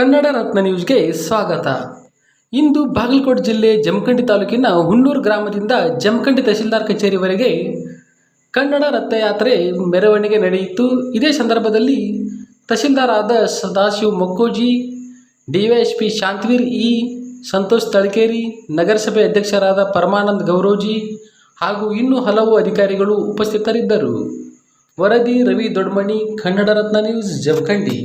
ಕನ್ನಡ ರತ್ನ ನ್ಯೂಸ್ಗೆ ಸ್ವಾಗತ. ಇಂದು ಬಾಗಲಕೋಟೆ ಜಿಲ್ಲೆ ಜಮಖಂಡಿ ತಾಲೂಕಿನ ಹುಣ್ಣೂರು ಗ್ರಾಮದಿಂದ ಜಮಖಂಡಿ ತಹಶೀಲ್ದಾರ್ ಕಚೇರಿವರೆಗೆ ಕನ್ನಡ ರಥಯಾತ್ರೆ ಮೆರವಣಿಗೆ ನಡೆಯಿತು. ಇದೇ ಸಂದರ್ಭದಲ್ಲಿ ತಹಶೀಲ್ದಾರ್ ಆದ ಸದಾಶಿವ ಮಕ್ಕೋಜಿ, ಡಿವೈಎಸ್ಪಿ ಶಾಂತವೀರ್ ಇ, ಸಂತೋಷ್ ತಳಕೇರಿ, ನಗರಸಭೆ ಅಧ್ಯಕ್ಷರಾದ ಪರಮಾನಂದ್ ಗೌರೋಜಿ ಹಾಗೂ ಇನ್ನೂ ಹಲವು ಅಧಿಕಾರಿಗಳು ಉಪಸ್ಥಿತರಿದ್ದರು. ವರದಿ ರವಿ ದೊಡ್ಮನಿ, ಕನ್ನಡ ರತ್ನ ನ್ಯೂಸ್, ಜಮಖಂಡಿ.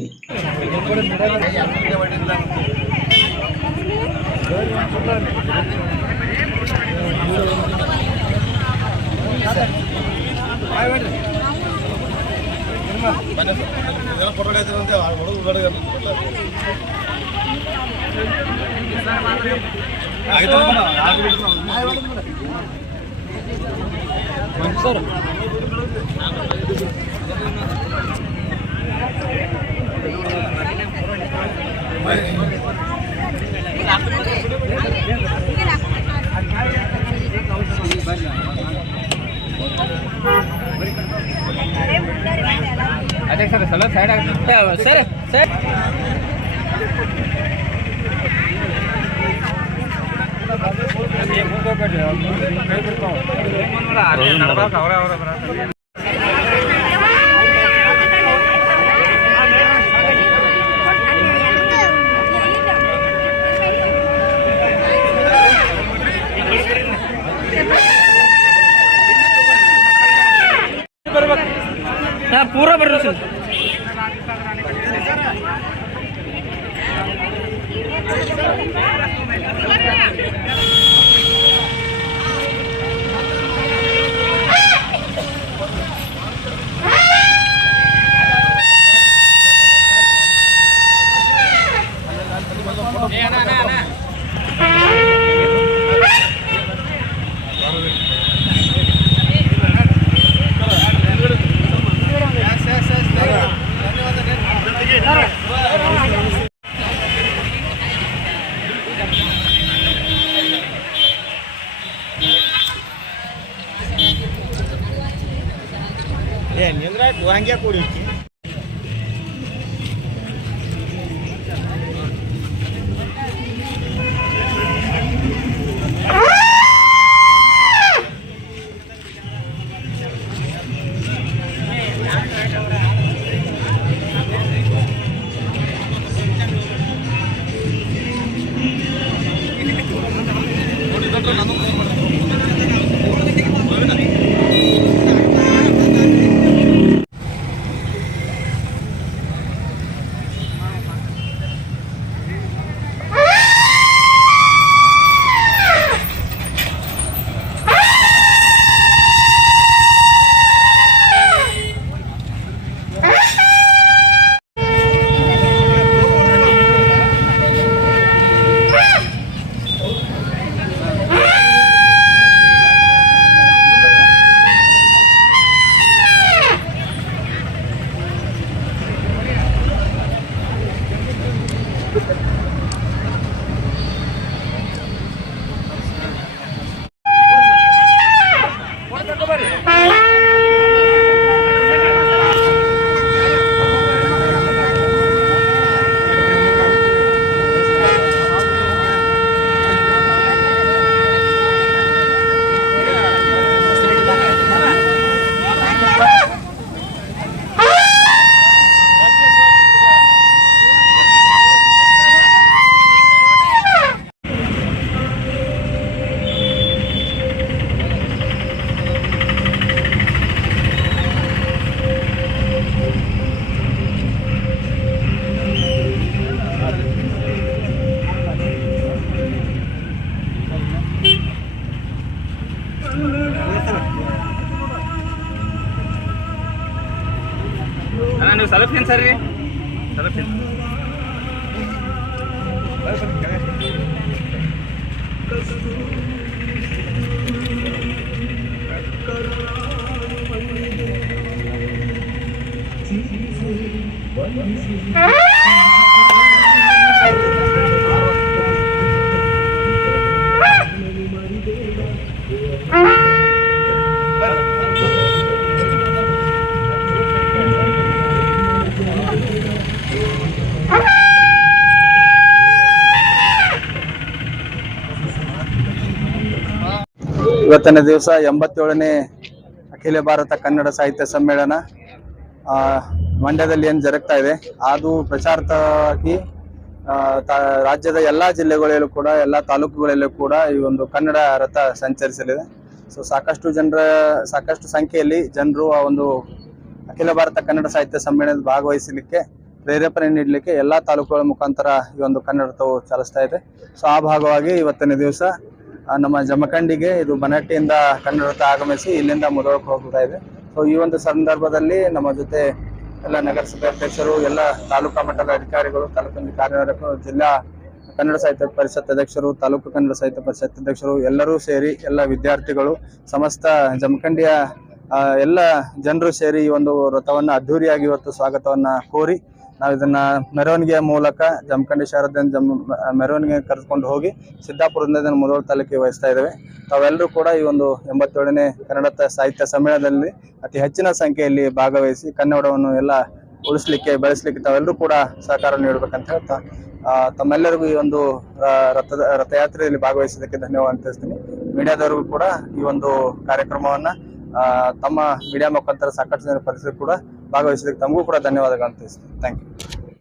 ಅದೇ ಸರ್ ಸ್ವಲ್ಪ ಸೈಡ್ ಆಗುತ್ತೆ ಸರ್ ಸರ್ पूरा बड़ा सर ಹಂಗೆ ಕೂಡಿ ನೀವು ಸ್ವಲ್ಪ ಏನು ಸರ್ ರೀ ಸ್ವಲ್ಪ ಇವತ್ತಿನ ದಿವಸ 87ನೇ ಅಖಿಲ ಭಾರತ ಕನ್ನಡ ಸಾಹಿತ್ಯ ಸಮ್ಮೇಳನ ಮಂಡ್ಯದಲ್ಲಿ ಏನು ಜರುಗ್ತಾ ಇದೆ ಅದು ಪ್ರಚಾರಾರ್ಥವಾಗಿ ರಾಜ್ಯದ ಎಲ್ಲಾ ಜಿಲ್ಲೆಗಳಲ್ಲೂ ಕೂಡ ಎಲ್ಲಾ ತಾಲೂಕುಗಳಲ್ಲೂ ಕೂಡ ಈ ಒಂದು ಕನ್ನಡ ರಥ ಸಂಚರಿಸಲಿದೆ. ಸೊ ಸಾಕಷ್ಟು ಸಂಖ್ಯೆಯಲ್ಲಿ ಜನರು ಆ ಒಂದು ಅಖಿಲ ಭಾರತ ಕನ್ನಡ ಸಾಹಿತ್ಯ ಸಮ್ಮೇಳನದ ಭಾಗವಹಿಸಲಿಕ್ಕೆ ಪ್ರೇರೇಪಣೆ ನೀಡಲಿಕ್ಕೆ ಎಲ್ಲಾ ತಾಲೂಕುಗಳ ಮುಖಾಂತರ ಈ ಒಂದು ಕನ್ನಡ ರಥವು ಚಲಿಸ್ತಾ ಇದೆ. ಸೊ ಆ ಭಾಗವಾಗಿ ಇವತ್ತಿನ ದಿವಸ ನಮ್ಮ ಜಮಖಂಡಿಗೆ ಇದು ಬನಹಟ್ಟಿಯಿಂದ ಕನ್ನಡ ರಥ ಆಗಮಿಸಿ ಇಲ್ಲಿಂದ ಮುಧೋಳಕ್ಕೆ ಹೋಗ್ತಾ ಇದೆ. ಸೊ ಈ ಒಂದು ಸಂದರ್ಭದಲ್ಲಿ ನಮ್ಮ ಜೊತೆ ಎಲ್ಲ ನಗರಸಭೆ ಅಧ್ಯಕ್ಷರು, ಎಲ್ಲ ತಾಲೂಕಾ ಮಟ್ಟದ ಅಧಿಕಾರಿಗಳು, ತಾಲೂಕಿನ ಕಾರ್ಯನಿರ್ವಾಹಕರು, ಜಿಲ್ಲಾ ಕನ್ನಡ ಸಾಹಿತ್ಯ ಪರಿಷತ್ ಅಧ್ಯಕ್ಷರು, ತಾಲೂಕು ಕನ್ನಡ ಸಾಹಿತ್ಯ ಪರಿಷತ್ ಅಧ್ಯಕ್ಷರು ಎಲ್ಲರೂ ಸೇರಿ ಎಲ್ಲ ವಿದ್ಯಾರ್ಥಿಗಳು, ಸಮಸ್ತ ಜಮಖಂಡಿಯ ಎಲ್ಲ ಜನರು ಸೇರಿ ಈ ಒಂದು ರಥವನ್ನ ಅದ್ದೂರಿಯಾಗಿ ಇವತ್ತು ಸ್ವಾಗತವನ್ನ ಕೋರಿ ನಾವು ಇದನ್ನ ಮೆರವಣಿಗೆಯ ಮೂಲಕ ಜಮಖಂಡಿ ಶಹರದಿಂದ ಮೆರವಣಿಗೆ ಕರೆದುಕೊಂಡು ಹೋಗಿ ಸಿದ್ದಾಪುರದಿಂದ ಮುಧೋಳ ತಾಲೂಕಿಗೆ ವಹಿಸ್ತಾ ಇದ್ದೇವೆ. ತಾವೆಲ್ಲರೂ ಕೂಡ ಈ ಒಂದು 87ನೇ ಕನ್ನಡ ಸಾಹಿತ್ಯ ಸಮ್ಮೇಳನದಲ್ಲಿ ಅತಿ ಹೆಚ್ಚಿನ ಸಂಖ್ಯೆಯಲ್ಲಿ ಭಾಗವಹಿಸಿ ಕನ್ನಡವನ್ನು ಎಲ್ಲ ಉಳಿಸ್ಲಿಕ್ಕೆ ಬೆಳೆಸಲಿಕ್ಕೆ ತಾವೆಲ್ಲರೂ ಕೂಡ ಸಹಕಾರ ನೀಡಬೇಕಂತ ಹೇಳ್ತಾ ತಮ್ಮೆಲ್ಲರಿಗೂ ಈ ಒಂದು ರಥಯಾತ್ರೆಯಲ್ಲಿ ಭಾಗವಹಿಸಿದ್ದಕ್ಕೆ ಧನ್ಯವಾದ ತಿಳಿಸ್ತೀನಿ. ಮೀಡಿಯಾದವರಿಗೂ ಕೂಡ ಈ ಒಂದು ಕಾರ್ಯಕ್ರಮವನ್ನ ತಮ್ಮ ಮೀಡಿಯಾ ಮುಖಾಂತರ ಸಾಕಷ್ಟು ಜನ ಪರಿಸರ ಕೂಡ ಭಾಗವಹಿಸಿದ್ದಕ್ಕೆ ತಮಗೂ ಕೂಡ ಧನ್ಯವಾದಗಳನ್ನು ತಿಳಿಸ್ತೀನಿ. Thank you.